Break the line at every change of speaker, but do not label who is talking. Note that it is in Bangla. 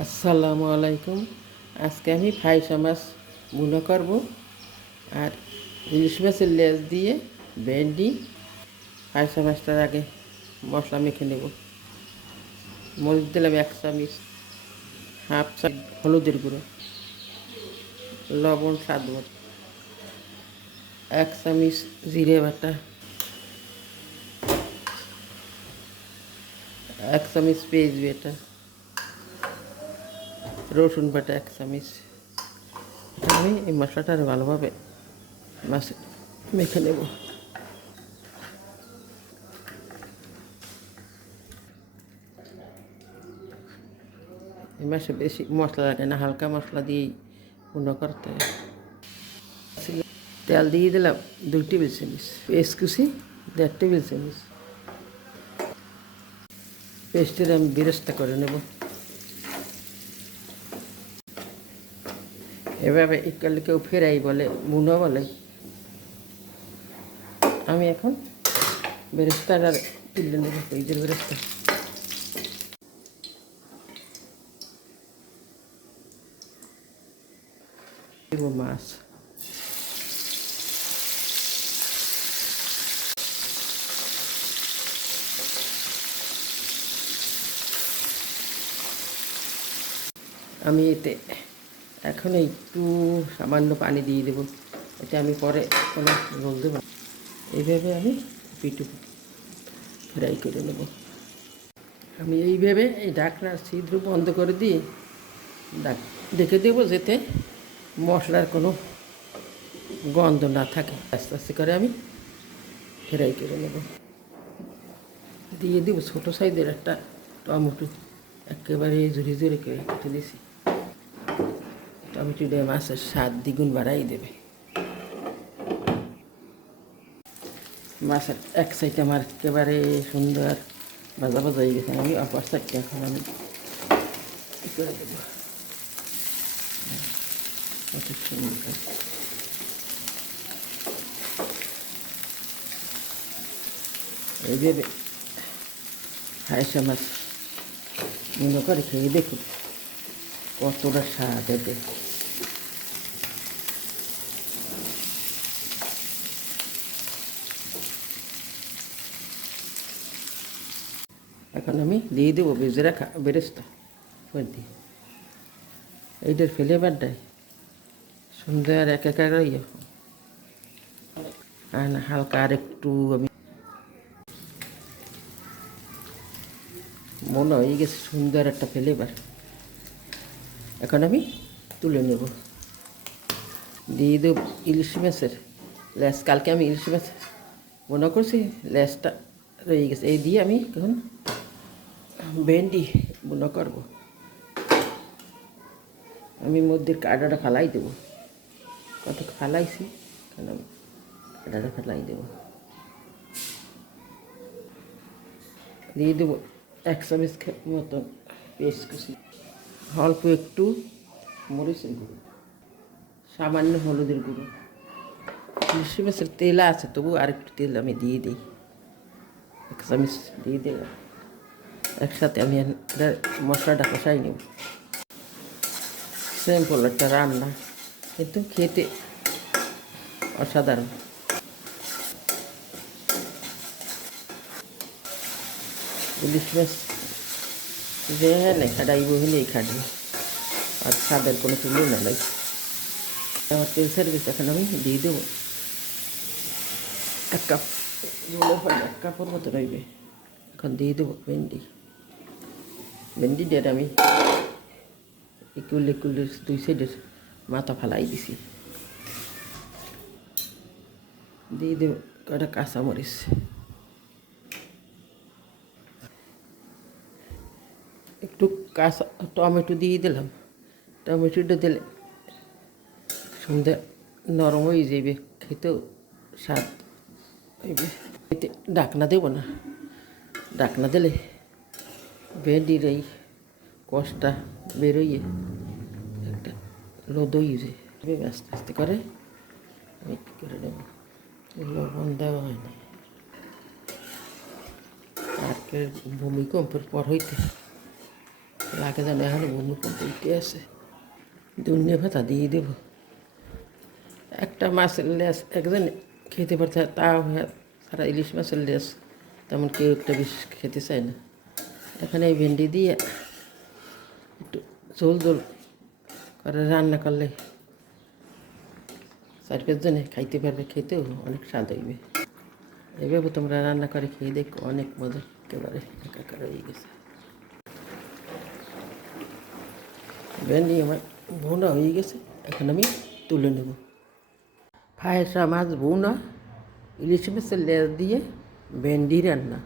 আসসালামু আলাইকুম। আজকে আমি ফাইসা মাছ বুনো করব আর ইলিশ মাছের লেজ দিয়ে ভেন্ডি। ফাইসা মাছটার আগে মশলা মেখে নেব। মরিচ দিলাম এক চামিচ, হাফ চামচ হলুদের গুঁড়ো, লবণ স্বাদ মতো, এক চামিচ জিরে বাটা, এক চামিচ পেঁয়াজ বেটা রসুন বাটা এক চামিচ। আমি এই মশলাটা আরও ভালোভাবে মাছে মেখে নেব। এই মাসে বেশি মশলা লাগে না, হালকা মশলা দিয়েই গুঁড়ো করতে তেল দিয়ে দিলাম দুই টেবিল চামিচ পেস্ট কুচি দেড় টেবিল চামিচ। পেস্টের আমি বিরস্তা করে নেব। এভাবে ইকালে কেউ ফেরাই বলে, বুনো বলে। আমি এখন বেরেস্তার আর তুলে নেব ফ্রিজের বেরেস্তা। মাছ। আমি এতে এখন একটু সামান্য পানি দিয়ে দেবো। এটা আমি পরে কোনো রোল দেবো। এইভাবে আমি পিটু ফ্রাই করে নেব। আমি এইভাবে এই ঢাকনার ছিদ্র বন্ধ করে দিয়ে ডাক দেখে দেবো যাতে মশলার কোনো গন্ধ না থাকে। আস্তে আস্তে করে আমি ফ্রাই করে নেব। দিয়ে দেবো ছোটো সাইজের একটা টমেটো। একেবারে ঝুড়ি ঝুড়ি কেটে দিয়েছি টমেটো দিয়ে মাছের স্বাদ দ্বিগুণ বাড়াই দেবে। মাছের এক সাইড আমার একেবারে সুন্দর ভাজা ভাজা হয়ে গেছে, আমি অপর সাইডটা এখন আমি ই করে দেবো? কত মাছ মনে করে খেয়ে দেখুন কতটা স্বাদ এতে এখন আমি দিয়ে দেবো বেজে রাখা বেরেস্তা। করে দিই এইটার ফ্লেভারটাই সুন্দর এক এক আর হালকা আর একটু আমি মনে হয়ে গেছে সুন্দর একটা ফ্লেভার এখন আমি তুলে নেব। দিয়ে দেব ইলিশ মাছের ল্যাস কালকে আমি ইলিশ মাছ মনে করছি ল্যাসটা রয়ে গেছে। এই দিয়ে আমি এখন ভেন্ডি বুনো করব। আমি মধ্যে কাঁটাটা ফালাই দেবো। কত ফালাইছি? কেন আমি কাঁটাটা ফালাই দেবো। দিয়ে দেবো এক চামচ মতন পেস্ট কুচি। অল্প একটু মরিচের গুঁড়ো, সামান্য হলুদের গুঁড়ো। ইলিশ মাছের তেল আছে, তবু আর একটু তেল আমি দিয়ে দিই। এক দিয়ে দিলাম। একসাথে আমি মশলাটা কষাই নেব। সিম্পল একটা রান্না, কিন্তু খেতে অসাধারণ। ইলিশ মাছ যে হলে খাটাইব হলেই খাটবে। আর স্বাদের কোনো তুলে না লাগে আমার তেল সার্ভিস এখন আমি দিয়ে দেবো। এক কাপ এক কাপের মতো রইবে। এখন দিয়ে দেবো ভেন্ডি। ভেন্ডি ডেট আমি ইকুল ইকুলের দুই সাইডের মাথা ফালাই দিছি। দিয়ে দেবো কটা কাঁচামরিচ। একটু কাঁচা টমেটো দিয়ে দিলাম। টমেটোটা দিলে সুন্দর নরম হয়ে যাবে খেতেও স্বাদ হইবে এতে ডাকনা দেবো না, ডাকনা দিলে ভেন্ডির এই কষটা বেরোইয়ে একটা লোদ হয়ে যায়। আস্তে আস্তে করে আমি কী করে নেব? লবণ দেওয়া হয় না। আজকের ভূমিকম্পের পর হইতে লাগে যেন এখনও করতে উঠে আছে। দুনিয়া ভাতা দিয়ে দেব। একটা মাছের লেস একজন খেতে পারছে তাও হ্যাঁ, সারা ইলিশ মাছের লেস তেমন কেউ একটা বেশি খেতে চায় না। এখানে এই ভেন্ডি দিয়ে একটু ঝোল ঝোল করে রান্না করলে চার পাঁচজনে খাইতে পারবে খেতেও অনেক স্বাদ হইবে। এভাবে তোমরা রান্না করে খেয়ে দেখো অনেক মজা একেবারে একাকার হয়ে গেছে। ভেন্ডি আমার ভুনা হয়ে গেছে, এখন আমি তুলে নেব। ফায়সা মাছ ভুনা, ইলিশ মাছের লেজ দিয়ে ভেন্ডি রান্না।